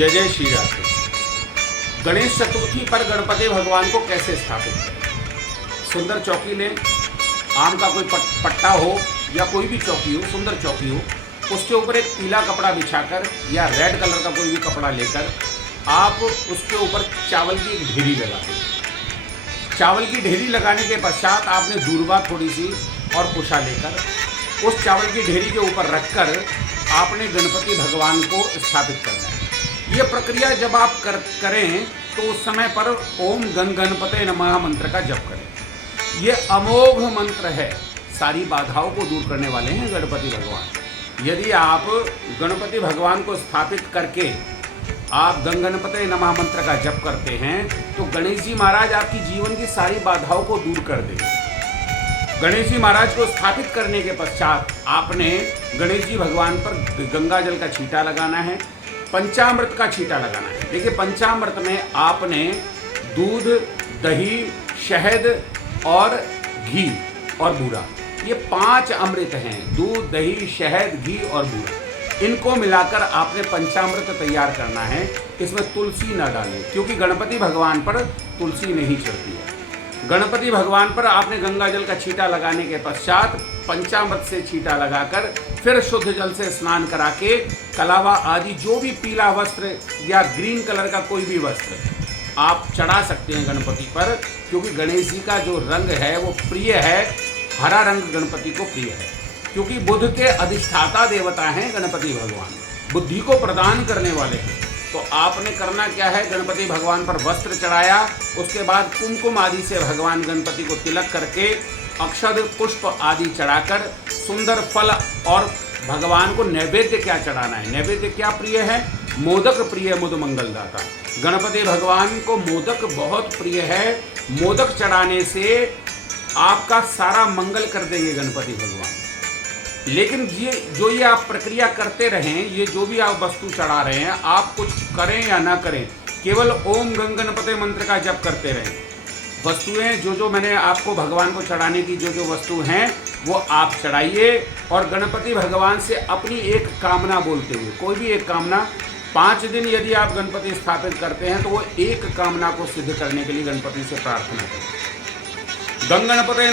जय जय श्री राधे। गणेश चतुर्थी पर गणपति भगवान को कैसे स्थापित करें। सुंदर चौकी लें, आम का कोई पट्टा हो या कोई भी चौकी हो, सुंदर चौकी हो, उसके ऊपर एक पीला कपड़ा बिछाकर या रेड कलर का कोई भी कपड़ा लेकर आप उसके ऊपर चावल की एक ढेरी लगा दें। चावल की ढेरी लगाने के पश्चात आपने दूर्वा थोड़ी सी और कुशा लेकर उस चावल की ढेरी के ऊपर रखकर आपने गणपति भगवान को स्थापित करना है। ये प्रक्रिया जब आप करें तो उस समय पर ओम गण गणपते नमः मंत्र का जप करें। ये अमोघ मंत्र है, सारी बाधाओं को दूर करने वाले हैं गणपति भगवान। यदि आप गणपति भगवान को स्थापित करके आप गण गणपते नमः मंत्र का जप करते हैं तो गणेश जी महाराज आपकी जीवन की सारी बाधाओं को दूर कर देंगे। गणेश जी महाराज को स्थापित करने के पश्चात आपने गणेश जी भगवान पर गंगा जल का छींटा लगाना है, पंचामृत का छींटा लगाना है। देखिए, पंचामृत में आपने दूध, दही, शहद और घी और बूरा, ये 5 अमृत हैं। दूध, दही, शहद, घी और बूरा, इनको मिलाकर आपने पंचामृत तैयार करना है। इसमें तुलसी न डालें क्योंकि गणपति भगवान पर तुलसी नहीं चढ़ती है। गणपति भगवान पर आपने गंगा जल का छींटा लगाने के पश्चात पंचामृत से छींटा लगाकर फिर शुद्ध जल से स्नान करा के कलावा आदि जो भी पीला वस्त्र या ग्रीन कलर का कोई भी वस्त्र आप चढ़ा सकते हैं गणपति पर, क्योंकि गणेश जी का जो रंग है वो प्रिय है। हरा रंग गणपति को प्रिय है क्योंकि बुद्ध के अधिष्ठाता देवता हैं गणपति भगवान, बुद्धि को प्रदान करने वाले हैं। तो आपने करना क्या है, गणपति भगवान पर वस्त्र चढ़ाया, उसके बाद कुमकुम आदि से भगवान गणपति को तिलक करके अक्षत पुष्प आदि चढ़ाकर सुंदर फल और भगवान को नैवेद्य क्या चढ़ाना है। नैवेद्य क्या प्रिय है, मोदक प्रिय मुद मंगलदाता। गणपति भगवान को मोदक बहुत प्रिय है। मोदक चढ़ाने से आपका सारा मंगल कर देंगे गणपति भगवान। लेकिन ये आप प्रक्रिया करते रहें, ये जो भी आप वस्तु चढ़ा रहे हैं, आप कुछ करें या ना करें, केवल ओम गण गणपते मंत्र का जप करते रहें। वस्तुएं जो मैंने आपको भगवान को चढ़ाने की जो वस्तु हैं वो आप चढ़ाइए और गणपति भगवान से अपनी एक कामना बोलते हुए, कोई भी एक कामना, 5 दिन यदि आप गणपति स्थापित करते हैं तो वो एक कामना को सिद्ध करने के लिए गणपति से प्रार्थना करें। गण गणपते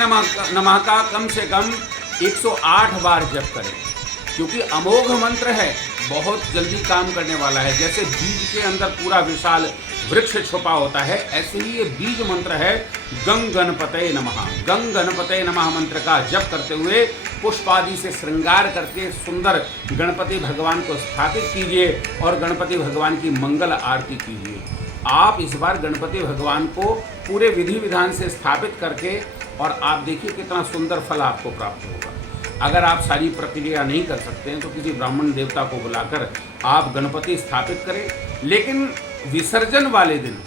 नमः का कम से कम 108 बार जप करें क्योंकि अमोघ मंत्र है, बहुत जल्दी काम करने वाला है। जैसे बीज के अंदर पूरा विशाल वृक्ष छुपा होता है, ऐसे ही ये बीज मंत्र है गं गणपते नमः। गं गणपते नमः मंत्र का जप करते हुए पुष्प आदि से श्रृंगार करके सुंदर गणपति भगवान को स्थापित कीजिए और गणपति भगवान की मंगल आरती कीजिए। आप इस बार गणपति भगवान को पूरे विधि विधान से स्थापित करके और आप देखिए कितना सुंदर फल आपको प्राप्त होगा। अगर आप सारी प्रक्रिया नहीं कर सकते हैं तो किसी ब्राह्मण देवता को बुलाकर आप गणपति स्थापित करें, लेकिन विसर्जन वाले दिन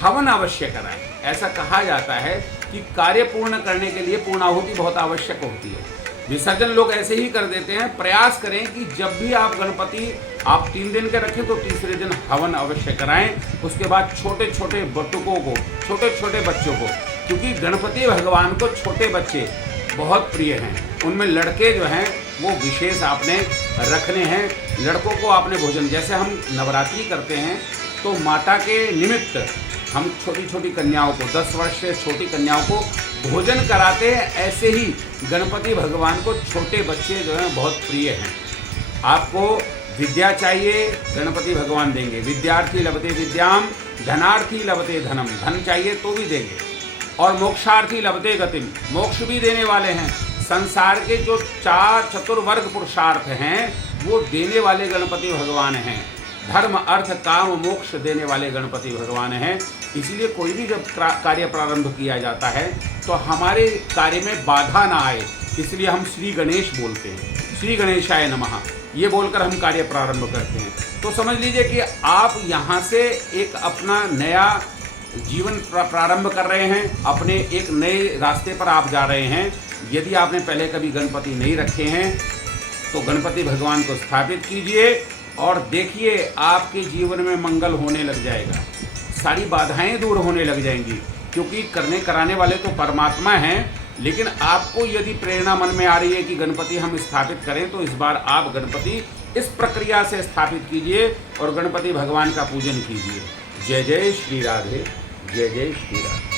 हवन अवश्य कराएं। ऐसा कहा जाता है कि कार्य पूर्ण करने के लिए पूर्णाहुति बहुत आवश्यक होती है। विसर्जन लोग ऐसे ही कर देते हैं। प्रयास करें कि जब भी आप गणपति आप 3 दिन के रखें तो तीसरे दिन हवन अवश्य कराएं। उसके बाद छोटे छोटे बटुकों को, छोटे छोटे बच्चों को, क्योंकि गणपति भगवान को छोटे बच्चे बहुत प्रिय हैं, उनमें लड़के जो हैं वो विशेष आपने रखने हैं। लड़कों को आपने भोजन, जैसे हम नवरात्रि करते हैं तो माता के निमित्त हम छोटी छोटी कन्याओं को, 10 वर्ष से छोटी कन्याओं को भोजन कराते हैं, ऐसे ही गणपति भगवान को छोटे बच्चे जो हैं बहुत प्रिय हैं। आपको विद्या चाहिए, गणपति भगवान देंगे। विद्यार्थी लभते विद्याम, धनार्थी लभते धनम, धन चाहिए तो भी देंगे। और मोक्षार्थी लभते गतिम, मोक्ष भी देने वाले हैं। संसार के जो 4 चतुर्वर्ग पुरुषार्थ हैं वो देने वाले गणपति भगवान हैं। धर्म, अर्थ, काम, मोक्ष देने वाले गणपति भगवान हैं। इसलिए कोई भी जब कार्य प्रारंभ किया जाता है तो हमारे कार्य में बाधा ना आए, इसलिए हम श्री गणेश बोलते हैं। श्री गणेशाय नमः ये बोलकर हम कार्य प्रारंभ करते हैं। तो समझ लीजिए कि आप यहाँ से एक अपना नया जीवन प्रारंभ कर रहे हैं, अपने एक नए रास्ते पर आप जा रहे हैं। यदि आपने पहले कभी गणपति नहीं रखे हैं तो गणपति भगवान को स्थापित कीजिए और देखिए आपके जीवन में मंगल होने लग जाएगा, सारी बाधाएं दूर होने लग जाएंगी। क्योंकि करने कराने वाले तो परमात्मा हैं, लेकिन आपको यदि प्रेरणा मन में आ रही है कि गणपति हम स्थापित करें तो इस बार आप गणपति इस प्रक्रिया से स्थापित कीजिए और गणपति भगवान का पूजन कीजिए। जय जय श्री राधे, जय जय श्री राधे।